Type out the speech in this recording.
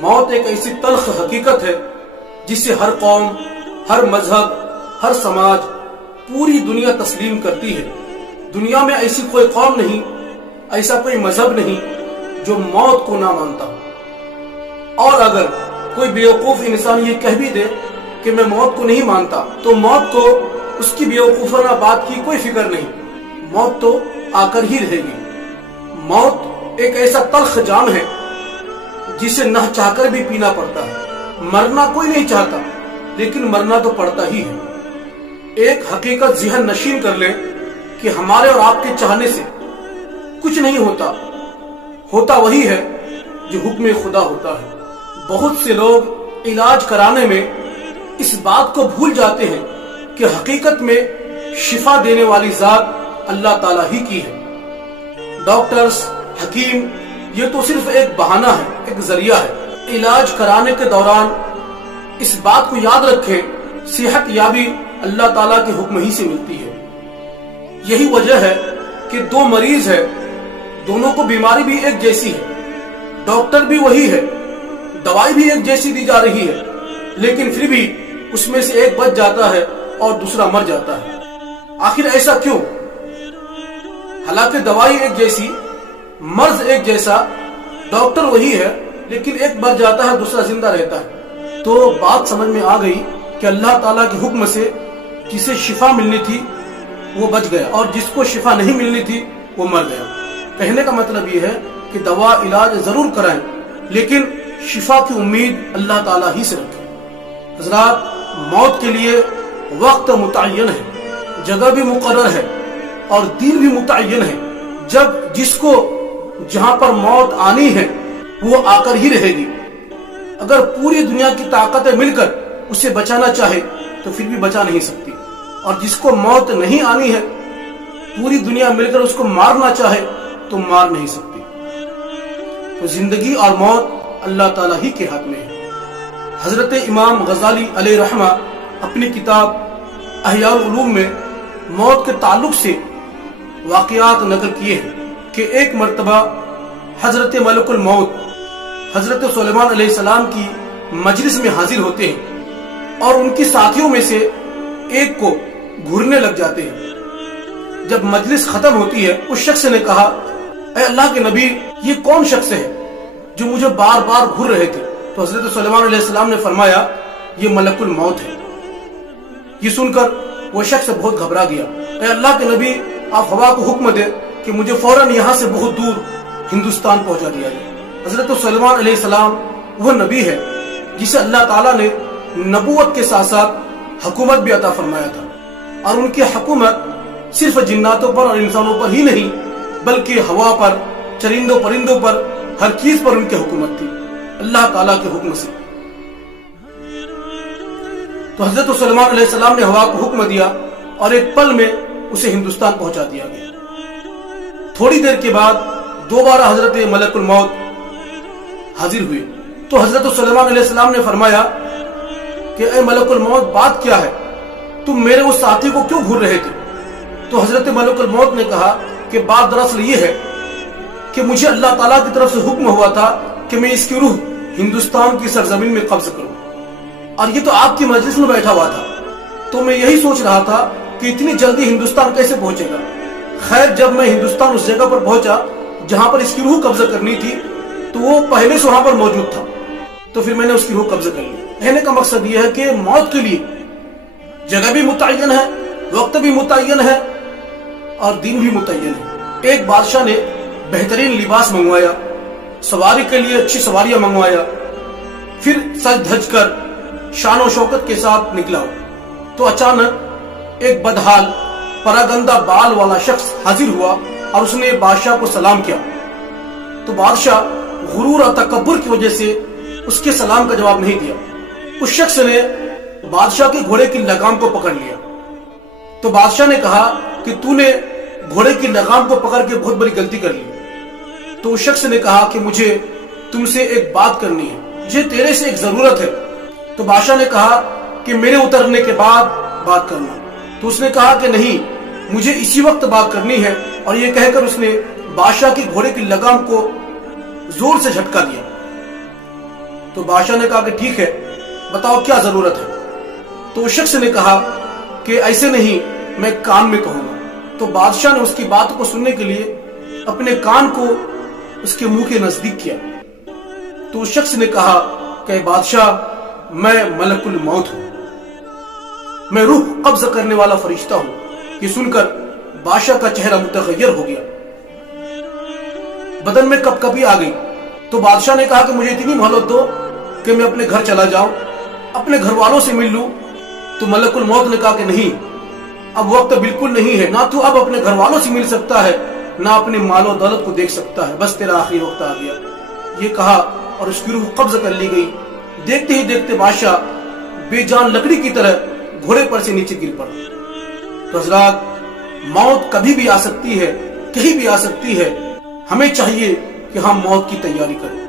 موت ایک ایسی تلخ حقیقت ہے جسے ہر قوم، ہر مذہب، ہر سماج، پوری دنیا تسلیم کرتی ہے۔ دنیا میں ایسی کوئی قوم نہیں، ایسا کوئی مذہب نہیں جو موت کو نہ مانتا۔ اور اگر کوئی بیوقوف انسان یہ کہہ بھی دے کہ میں موت کو نہیں مانتا، تو موت کو اس کی بیوقوفانہ بات کی کوئی فکر نہیں، موت تو آ کر ہی رہے گی۔ موت ایک ایسا تلخ جام ہے جسے نہ چاہ کر بھی پینا پڑتا ہے۔ مرنا کوئی نہیں چاہتا، لیکن مرنا تو پڑتا ہی ہے۔ ایک حقیقت ذہن نشین کر لیں کہ ہمارے اور آپ کے چاہنے سے کچھ نہیں ہوتا، ہوتا وہی ہے جو حکم خدا ہوتا ہے۔ بہت سے لوگ علاج کرانے میں اس بات کو بھول جاتے ہیں کہ حقیقت میں شفا دینے والی ذات اللہ تعالیٰ ہی کی ہے۔ ڈاکٹرز، حکیم یہ تو صرف ایک بہانہ ہے، ایک ذریعہ ہے۔ علاج کرانے کے دوران اس بات کو یاد رکھیں، صحت یابی اللہ تعالیٰ کے حکم ہی سے ملتی ہے۔ یہی وجہ ہے کہ دو مریض ہے، دونوں کو بیماری بھی ایک جیسی ہے، ڈاکٹر بھی وہی ہے، دوائی بھی ایک جیسی دی جا رہی ہے، لیکن پھر بھی اس میں سے ایک بچ جاتا ہے اور دوسرا مر جاتا ہے۔ آخر ایسا کیوں؟ حالانکہ دوائی ایک جیسی، مرض ایک جیسا، ڈاکٹر وہی ہے، لیکن ایک مر جاتا ہے، دوسرا زندہ رہتا ہے۔ تو بات سمجھ میں آ گئی کہ اللہ تعالیٰ کے حکم سے جسے شفا ملنی تھی وہ بچ گیا، اور جس کو شفا نہیں ملنی تھی وہ مر گیا۔ کہنے کا مطلب یہ ہے کہ دوا علاج ضرور کرائیں، لیکن شفا کی امید اللہ تعالیٰ ہی سے رکھیں۔ حضرات، موت کے لیے وقت متعین ہے، جگہ بھی مقرر ہے، اور دن بھی متعین ہے۔ جب جس کو جہاں پر موت آنی ہے وہ آ کر ہی رہے گی۔ اگر پوری دنیا کی طاقتیں مل کر اسے بچانا چاہے تو پھر بھی بچا نہیں سکتی، اور جس کو موت نہیں آنی ہے پوری دنیا مل کر اس کو مارنا چاہے تو مار نہیں سکتی۔ تو زندگی اور موت اللہ تعالیٰ ہی کے ہاتھ میں ہے۔ حضرت امام غزالی علیہ رحمہ اپنی کتاب احیاء العلوم میں موت کے تعلق سے واقعات نقل کیے ہیں کہ ایک مرتبہ حضرت ملک الموت حضرت سلیمان علیہ السلام کی مجلس میں حاضر ہوتے ہیں، اور ان کی ساتھیوں میں سے ایک کو گھرنے لگ جاتے ہیں۔ جب مجلس ختم ہوتی ہے، اس شخص نے کہا، اے اللہ کے نبی، یہ کون شخص ہے جو مجھے بار بار گھر رہے تھے؟ تو حضرت سلیمان علیہ السلام نے فرمایا، یہ ملک الموت ہے۔ یہ سن کر وہ شخص بہت گھبرا گیا۔ اے اللہ کے نبی، آپ ہوا کو حکم دے کہ مجھے فوراً یہاں سے بہت دور ہندوستان پہنچا دیا جائے۔ حضرت سلیمان علیہ السلام وہ نبی ہے جسے اللہ تعالیٰ نے نبوت کے ساتھ ساتھ حکومت بھی عطا فرمایا تھا، اور ان کی حکومت صرف جناتوں پر اور انسانوں پر ہی نہیں، بلکہ ہوا پر، چرندوں پرندوں پر، ہر چیز پر ان کی حکومت تھی، اللہ تعالیٰ کے حکم سے۔ تو حضرت سلیمان علیہ السلام نے ہوا کو حکم دیا، اور ایک پل میں اسے ہندوستان پہنچا دیا گیا۔ تھوڑی دیر کے بعد دوبارہ حضرت ملک الموت حاضر ہوئے، تو حضرت سلیمان علیہ السلام نے فرمایا کہ اے ملک الموت، بات کیا ہے؟ تم میرے اس ساتھی کو کیوں گھر رہے تھے؟ تو حضرت ملک الموت نے کہا کہ بات دراصل یہ ہے کہ مجھے اللہ تعالیٰ کی طرف سے حکم ہوا تھا کہ میں اس کی روح ہندوستان کی سرزمین میں قبض کروں، اور یہ تو آپ کی مجلس میں بیٹھا ہوا تھا، تو میں یہی سوچ رہا تھا کہ اتنی جلدی ہندوستان کیسے پہنچے گا۔ خیر، جب میں ہندوستان اس جگہ پر پہنچا جہاں پر اس کی روح قبضہ کرنی تھی، تو وہ پہلے سے وہاں پر موجود تھا، تو پھر میں نے اس کی روح قبضہ کر لی۔ کہنے کا مقصد یہ ہے کہ موت کے لیے جگہ بھی متعین ہے، وقت بھی متعین ہے، اور دن بھی متعین ہے۔ ایک بادشاہ نے بہترین لباس منگوایا، سواری کے لیے اچھی سواریاں منگوایا، پھر سج دھج کر شان و شوکت کے ساتھ نکلا، تو اچانک ایک بدحال پراگندہ بال والا شخص حاضر ہوا، اور اس نے بادشاہ کو سلام کیا۔ تو بادشاہ غرور اور تکبر کی وجہ سے اس کے سلام کا جواب نہیں دیا۔ اس شخص نے بادشاہ کے گھوڑے کی لگام کو پکڑ لیا۔ تو بادشاہ نے کہا کہ تو نے گھوڑے کی لگام کو پکڑ کے بہت بڑی غلطی کر لی۔ تو اس شخص نے کہا کہ مجھے تم سے ایک بات کرنی ہے، مجھے تیرے سے ایک ضرورت ہے۔ تو بادشاہ نے کہا کہ میرے اترنے کے بعد بات کرنا۔ تو اس نے کہا کہ نہیں، مجھے اسی وقت بات کرنی ہے، اور یہ کہہ کر اس نے بادشاہ کے گھوڑے کی لگام کو زور سے جھٹکا دیا۔ تو بادشاہ نے کہا کہ ٹھیک ہے، بتاؤ کیا ضرورت ہے؟ تو اس شخص نے کہا کہ ایسے نہیں، میں کان میں کہوں گا۔ تو بادشاہ نے اس کی بات کو سننے کے لیے اپنے کان کو اس کے منہ کے نزدیک کیا۔ تو اس شخص نے کہا کہ بادشاہ، میں ملک الموت ہوں، میں روح قبض کرنے والا فرشتہ ہوں۔ یہ سن کر بادشاہ کا چہرہ متغیر ہو گیا، بدن میں کپ کپی آ گئی۔ تو بادشاہ نے کہا کہ مجھے اتنی مہلت دو کہ میں اپنے گھر چلا جاؤں، اپنے گھر والوں سے مل لوں۔ تو ملک الموت نے کہا کہ نہیں، اب وقت بالکل نہیں ہے، نہ تو اب اپنے گھر والوں سے مل سکتا ہے، نہ اپنے مال و دولت کو دیکھ سکتا ہے، بس تیرا آخری وقت آ گیا۔ یہ کہا اور اس کی روح قبض کر لی گئی۔ دیکھتے ہی دیکھتے بادشاہ بے جان لکڑی کی طرح گھوڑے پر سے نیچے گر پڑا۔ تو حضرات، موت کبھی بھی آ سکتی ہے، کہیں بھی آ سکتی ہے، ہمیں چاہیے کہ ہم موت کی تیاری کریں۔